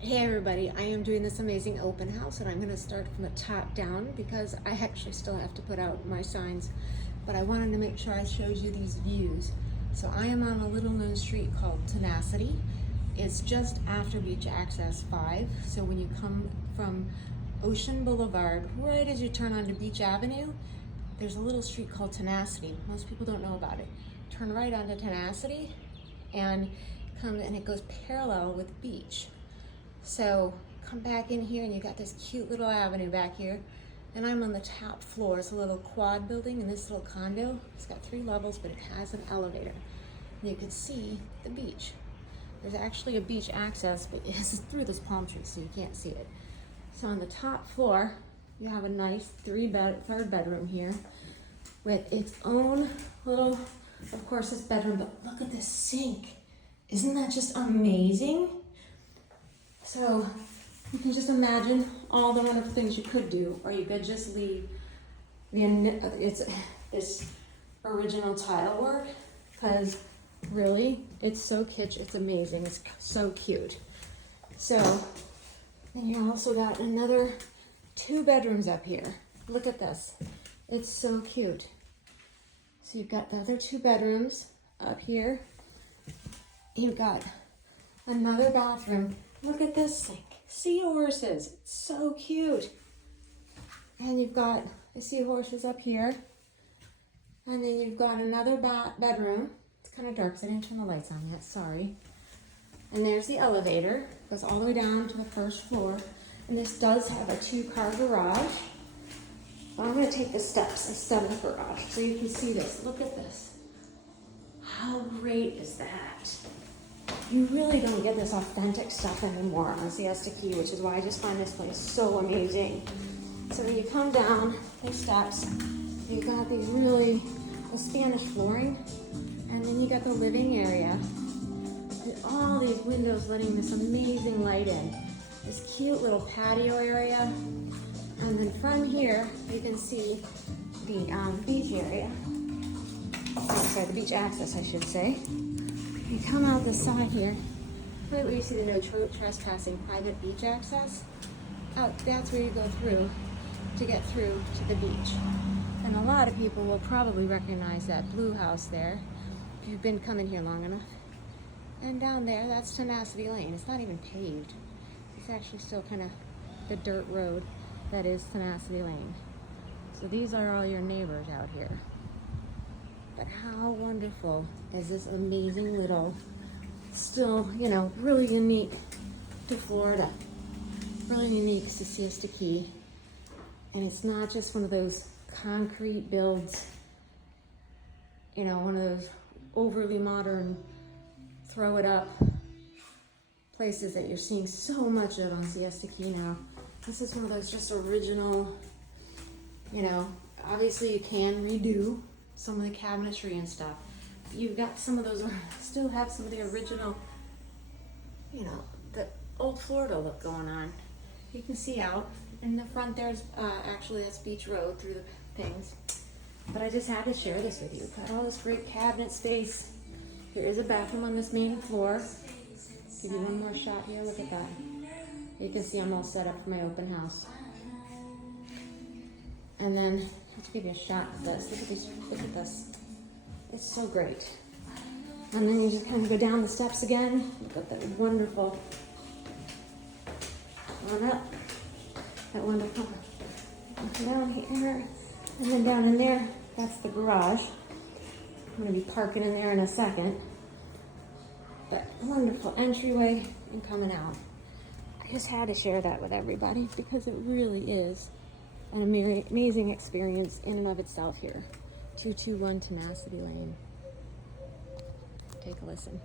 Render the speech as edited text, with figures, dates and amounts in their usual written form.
Hey everybody, I am doing this amazing open house and I'm going to start from the top down because I actually still have to put out my signs, but I wanted to make sure I showed you these views. So I am on a little known street called Tenacity. It's just after Beach Access 5, so when you come from Ocean Boulevard, right as you turn onto Beach Avenue, there's a little street called Tenacity. Most people don't know about it. Turn right onto Tenacity and it goes parallel with Beach. So come back in here and you got this cute little avenue back here, and I'm on the top floor. It's a little quad building in this little condo. It's got 3 levels, but it has an elevator. And you can see the beach. There's actually a beach access, but it's through this palm tree, so you can't see it. So on the top floor, you have a nice third bedroom here with its own little, of course, this bedroom, but look at this sink. Isn't that just amazing? So you can just imagine all the wonderful things you could do, or you could just leave this original tile work, because really, it's so kitsch, it's amazing, it's so cute. So, then you also got another 2 bedrooms up here. Look at this, it's so cute. So you've got the other 2 bedrooms up here. You've got another bathroom. Look at this sink. Seahorses. It's so cute. And you've got the seahorses up here. And then you've got another bedroom. It's kind of dark because I didn't turn the lights on yet. Sorry. And there's the elevator. It goes all the way down to the first floor. And this does have a 2-car garage. But I'm going to take the steps instead of the garage so you can see this. Look at this. How great is that? You really don't get this authentic stuff anymore on Siesta Key, which is why I just find this place so amazing. So when you come down the steps, you got these the Spanish flooring, and then you got the living area, and all these windows letting this amazing light in. This cute little patio area, and then from here you can see the beach area. Oh, sorry, the beach access, I should say. You come out the side here, right where you see the no trespassing private beach access. That's where you go through to get through to the beach. And a lot of people will probably recognize that blue house there if you've been coming here long enough. And down there, that's Tenacity Lane. It's not even paved. It's actually still kind of the dirt road that is Tenacity Lane. So these are all your neighbors out here. But how wonderful is this amazing little, still, really unique to Florida, really unique to Siesta Key. And it's not just one of those concrete builds, one of those overly modern, throw it up places that you're seeing so much of on Siesta Key now. This is one of those just original, obviously you can redo some of the cabinetry and stuff. You've got some of those, still have some of the original, the old Florida look going on. You can see out in the front there's, actually that's Beach Road through the things. But I just had to share this with you. Got all this great cabinet space. Here is a bathroom on this main floor. Give you one more shot here, look at that. You can see I'm all set up for my open house. And then, let's give you a shot of this. Look at this. It's so great. And then you just kind of go down the steps again. Look at that wonderful, on up, that wonderful, down here, and then down in there, that's the garage. I'm gonna be parking in there in a second. That wonderful entryway and coming out. I just had to share that with everybody because it really is an amazing experience in and of itself here. 221 Tenacity Lane. Take a listen.